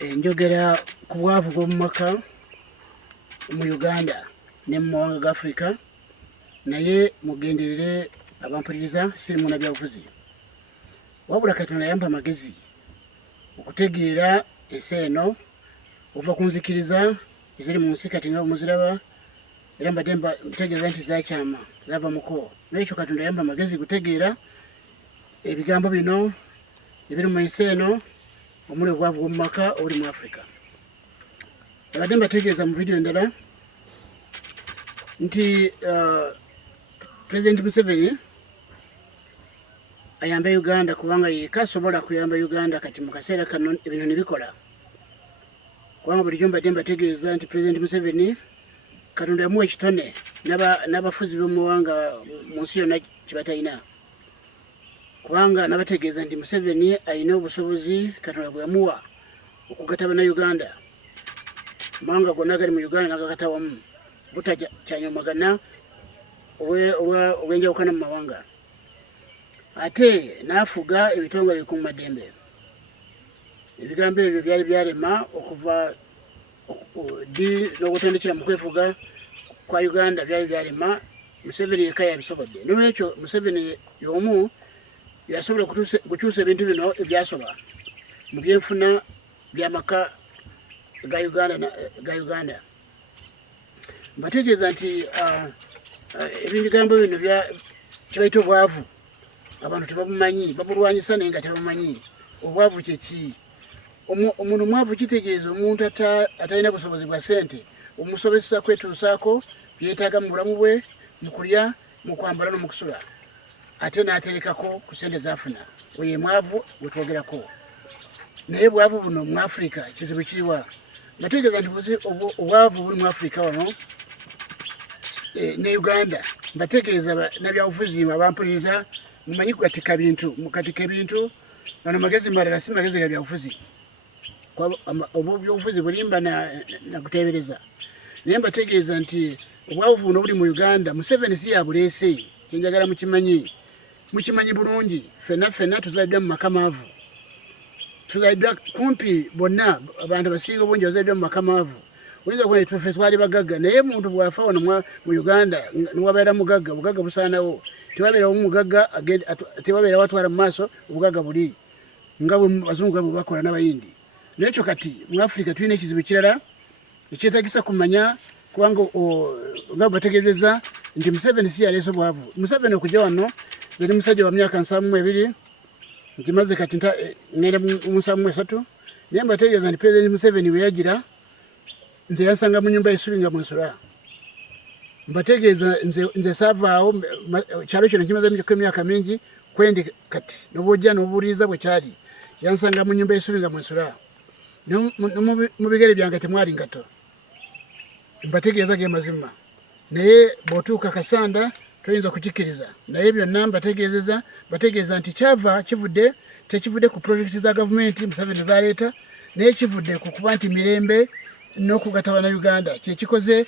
njogera ku bwavu bw'omu maka mu Uganda ne mu mawanga ga Africa, naye mugenderere abampuliriza siri munnabyabufuzi. Wabula Katonda yampa amagezi okutegeera ensi eno okuva ku nzikiriza eziri mu nsi kati nga muziraba, era mbadde mbategeeza nti zakyama zava muko. N'ekyo Katonda yampa amagezi kutegeera ebigambo bino ebiri mu nsi eno omuli obwavu bw'omu maka obuli mu Africa. Mbadde mbategeeza mu vidiyo endala nti President Museveni ayambe Uganda kubanga yeka asobola kuyamba Uganda kati mu kaseera kano ebintu nebikola. Kubanga bulijjo mbadde mbategeeza nti President Museveni Katonda yamuwa ekitone n'abafuzi b'omuwanga mu nsi yonna kibatalina. Kubanga nabategeeza nti Museveni alina obusobozi Katonda bwe yamuwa okugatta bannayuganda. Amawanga gonna agali mu Uganda n'agagatta wamu butakyanyomagana obwenjawukana mu mawanga. Ate n'afuga ebitongole ebikuumaddembe. Ebigambo ebyo byali byalema okuva ddi n'okutandikira mu kwefuga kwa Uganda byali byalema. Museveni yekka yabisobodde. N'olwekyo Museveni y'omu yasobola okukyusa ebintu bino ebyasoba mu byenfuna by'amaka ga Uganda. Mbategeeza nti ebigambo bino kibayita obwavu. Abantu tebabumanyi, babulwanyisa naye nga tebabumanyi. Obwavu kyeki? Omuntu omwavu kitegeeza omuntu atalina busobozi bwa ssente omusobozesa kwetuusaako byetaaga mu bulamu bwe, mu kulya, mu kwambala n'omu kusula, ate n'aterekako ku ssente z'afuna. Oyo ye mwavu gwe twogerako. Naye bwavu buno mu Africa kizibu kiriwa? Mbategeeza nti obwavu buli mu Africa wano ne Uganda. Mbategeeza nabyabufuzi abampuliriza mumanyi kukatika ebintu bano magezi malala si magezi ga byabufuzi. Obwo byobufuzi bulimba na kuteebereza. Naye mbategeeza nti obwavu buno buli mu Uganda. Museveni si yabuleese, kyenjagala mukimanyi bulungi. Ffenna tuzaaliddwa mu maka maavu. Tuzaaliddwa kumpi bonna abantu abasinga obungi bazaaliddwa mu maka maavu. Oyinza okuba nti ffe twali bagagga, naye muntu bw'afa wano mu Uganda niwabeera mugagga, obugagga busaanawo. Tewabeerawo mugagga tewabeera watwala mu maaso, obugagga buli nga abazungu bwe bakola n'abayindi. N'ekyo kati mu Africa tulina ekizibu kirala ekyetagisa kumanya, kubanga nga bategeezezza nti Museveni si yaleese obwavu. Museveni okujja wano nze ni musajja wa myaka 72 nkimaze kati ngenda mu 73, naye mbategeeza nti President Museveni bwe yagira nze yansanga mu nyumba y'essubi nga mwensula. Mbategeeza nze saavaawo kyalo kino kimaze emyaka mingi kwendi kati n'obwojja n'obuwuliriza bwe kyali yansanga mu nyumba y'essubi nga mwensula. Mu bigere byange temwali ngato. Mbategeeza ge mazima, naye bw'otuuka Kasanda toyinza kukikkiriza. Naye byonna bategeeza nti kyava tekivudde ku projekiti za gavumenti Museveni zaleeta, naye kivudde ku kuba nti mirembe n'okugatta bannayuganda kyekikoze.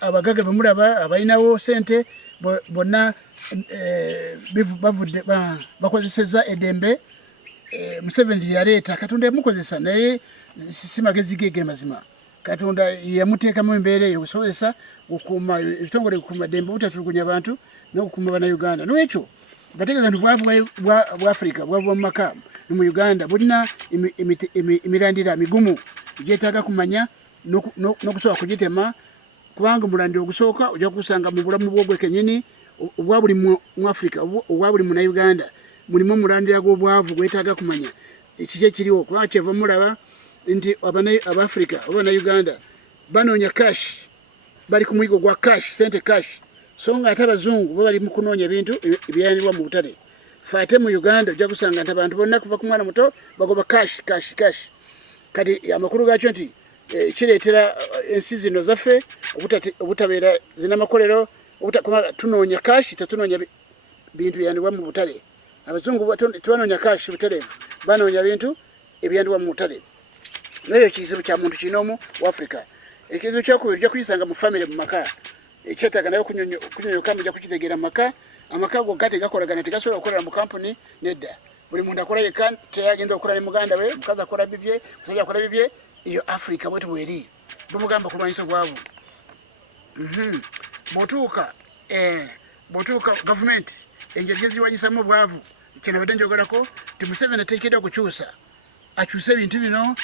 Abagagga bemulaba abalinawo ssente bonna bakozesezza eddembe Museveni yaleeta. Katonda yamukozesa, naye si magezi ge mazima. Katonda yamuteekamu embeera eyo okusobozesa okukuuma ebitongole ebikuumaddembe obutatulugunya bantu n'okukuuma bannayuganda. N'ekyo bategeeza nti obwavu bwa Africa, obwavu bw'omu maka mu Uganda bulina emirandira migumu gyetaaga kumanya n'okusooka kugitema, kubanga omulandiro ogusooka ojja kukusanga mu bulamu bw'ogwe kennyini obwa buli mu Africa, obwa buli munnayuganda mulimu omulandira gw'obwavu gwetaaga kumanya ekiki ekiriwo. Kubanga kyeva mulaba nti Abafrika oba Bannayuganda banoonya cash, bali ku muyigo gwa cash, sente cash, so nga ate abazungu bo bali mu kunoonya ebintu ebyayanirwa mu butale. Ffe ate mu Uganda ojja kusanga nti abantu bonna kuva ku mwana muto bagoba cash. Kati amakulu gaakyo nti kireetera ensi zino zaffe obutabeera zinamakolero, tunoonya cash, tetunoonya bintu byayanirwa mu butale. Abazungu tebanoonya cash butereevu, banoonya bintu ebyayanirwa mu butale. Naye ekizibu kya muntu kinoomu wa Africa. Ekizibu kyokubiri ojja kuyisanga mu famire mu maka. Ekyetaaga nayo kunyonyoka mujja kukitegeera mu maka. Amaka go gakolagana tegasobola okukolera mu kampuni nedda. buli muntu akola yekka teyagenza okukola ne muganda we mukazi akola bibye musajja akola bibye iyo Africa bwetu bweri bumugamba kulwanyisa obwavu bw'otuuka gavumenti engeri gyezirwanyisamu obwavu kyenabadde njogerako ti Museveni ateekeddwa okukyusa akyuse ebintu bino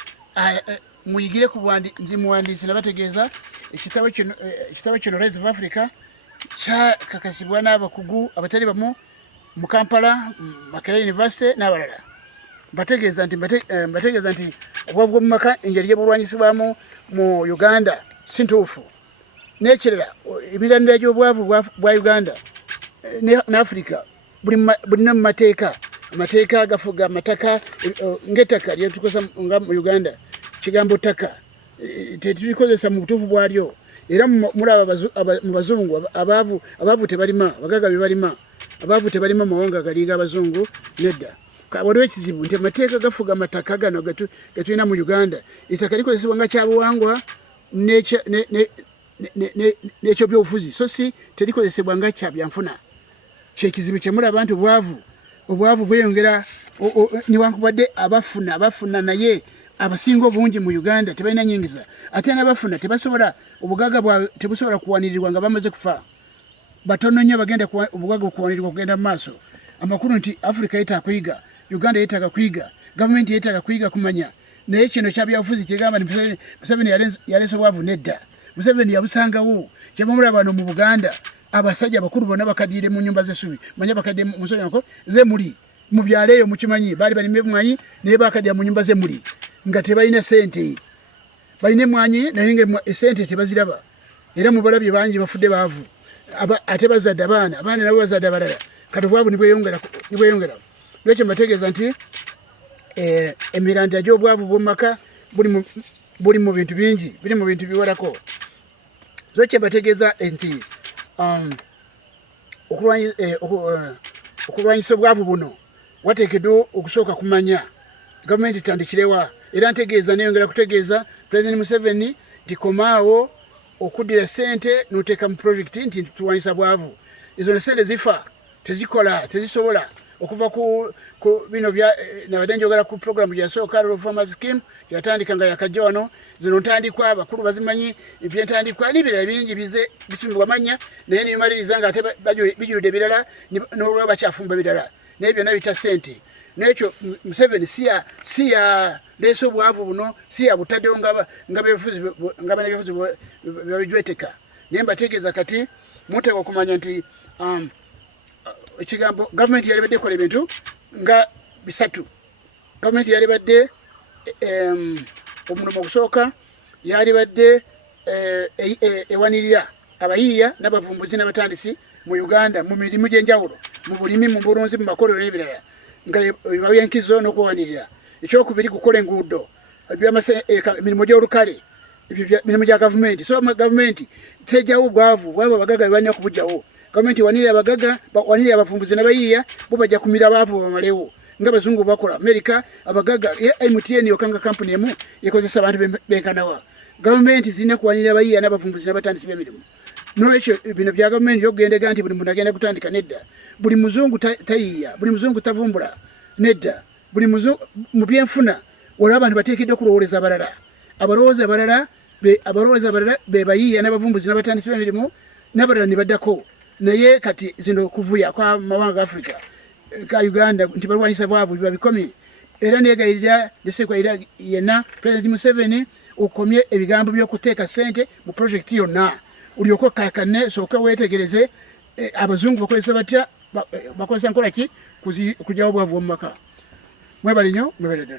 muyigire ku nzi muwandiisi nabategeeza ekitabo kino Rise of Africa kyakakasibwa n'abakugu abatali bamu mu Kampala Makerere University n'abalala mbategeeza nti obwavu bw'omu maka engeri gyebulwanyisibwamu mu Uganda si ntuufu n'ekirala emirandira gy'obwavu bwa Uganda ne Africa bulina mu mateeka amateeka agafuga amataka ng'ettaka lyetukozesa nga mu Uganda kigambo ttaka tetulikozesa mu butuufu bwalyo era mulaba mu bazungu abaavu tebalima abagaga bebalima abaavu tebalima mawanga galinga abazungu nedda waliwo ekizibu nti amateeka gafuga amataka gano getulina mu Uganda ettaka likozesebwa nga kyabuwangwa n'ekyobyobufuzi so si terikozesebwa nga kyabyanfuna kyekizibu kyemulaba nti obwavu bweyongera niwankubadde abafuna naye abasinga obungi mu Uganda tebalina nyingiza ate n'abafuna tebasobola obugaga bwabwe tebusobola kuwanirirwa nga bamaze kufa batono nnyo bagenda obugaga okuwanirirwa kugenda mu maaso amakulu nti Africa yeetaaga kuyiga Uganda yeetaaga kuyiga gavumenti yeetaaga kuyiga kumanya naye kino kyabyabufuzi kigamba nti Museveni yaleese obwavu nedda Museveni yabusangawo kyemumulaba bano mu Buganda abasajja bakulu bonna bakaddiire mu nnyumba z'essubi manya bakaddiye mu nsonga ze muli mu byalo eyo mukimanyi baali balime mwanyi naye bakaddiya mu nnyumba ze muli nga tebalina sente balina emwanyi naye nga esente tebaziraba era mu balabye bangi bafudde baavu ate bazadde abaana nabo bazadde abalala kati obwavu nibweyongera lwekyo mbategeeza nti emirandira gy'obwavu bw'omumaka buli mu bintu bingi biri mu bintu biwerako lwekyo mbategeeza nti okulwanyisa obwavu buno wateekeddwa okusooka kumanya gavumenti etandikirewa era ntegeeza neyongera kutegeeza President Museveni nti komaawo okuddira sente n'oteeka mu projekiti nti tulwanyisa bwavu izo sente zifa tezisobola okuva ku bino nabadde njogera ku programu gyasooka Rural Farmers Scheme gyatandika nga yakajja wano zino ntandikwa abakulu bazimanyi ebyentandikwa n'ebirala bingi bitumbibwa manya naye nibimaliriza nga ate bijuludde ebirala n'olwaba bakyafumba ebirala naye byonna bita sente n'ekyo Museveni si yaleese obwavu buno si yabutaddewo nga bannabyabufuzi babijweteka naye mbategeeza kati muteeka okumanya nti ekigambo gavumenti yali badde ekola ebintu nga bisatu gavumenti yali badde omulimu ogusooka yali badde ewanirira abayiiya n'abavumbuzi n'abatandisi mu Uganda mu mirimu gy'enjawulo mu bulimi mu bulunzi mu makolero n'ebirala nga bawa enkizo n'okuwanirira ekyokubiri kukola enguudo emirimu gy'olukale emirimu gya gavumenti so gavumenti tejjawo obwavu bwabo abagaga bebalina kubujjawo gavumenti wanirira abagaga wanirira abavumbuzi n'abayiiya bo bajja kumira abaavu bamalewo nga abazungu bakola America abagaga MTN yokanga kampuni emu ekozesa abantu benkanawa gavumenti zirina kuwanirira abayiiya n'abavumbuzi n'abatandisi b'emirimu n'ekyo bino bya gavumenti byokugenda nti buli muntu agenda kutandika nedda buli muzungu tayiiya buli muzungu tavumbula nedda buli muzungu mu byenfuna waliwo abantu bateekeddwa okulowooleza abalala abalowooza abalala be bayiiya n'abavumbuzi n'abatandisi b'emirimu n'abalala ne baddako naye kati zino kuvuya kwa mawanga ga Africa ka Uganda nti balwanyisa bwavu biba bikomye era negayirira lesekwayira yenna President Museveni okomye ebigambo by'okuteeka sente mu project yonna ulioko kakane soka wetegereze abazungu bakozesa batya bakozesa nkola ki kujawo bwavu mu maka mwebali nnyo mwebaledde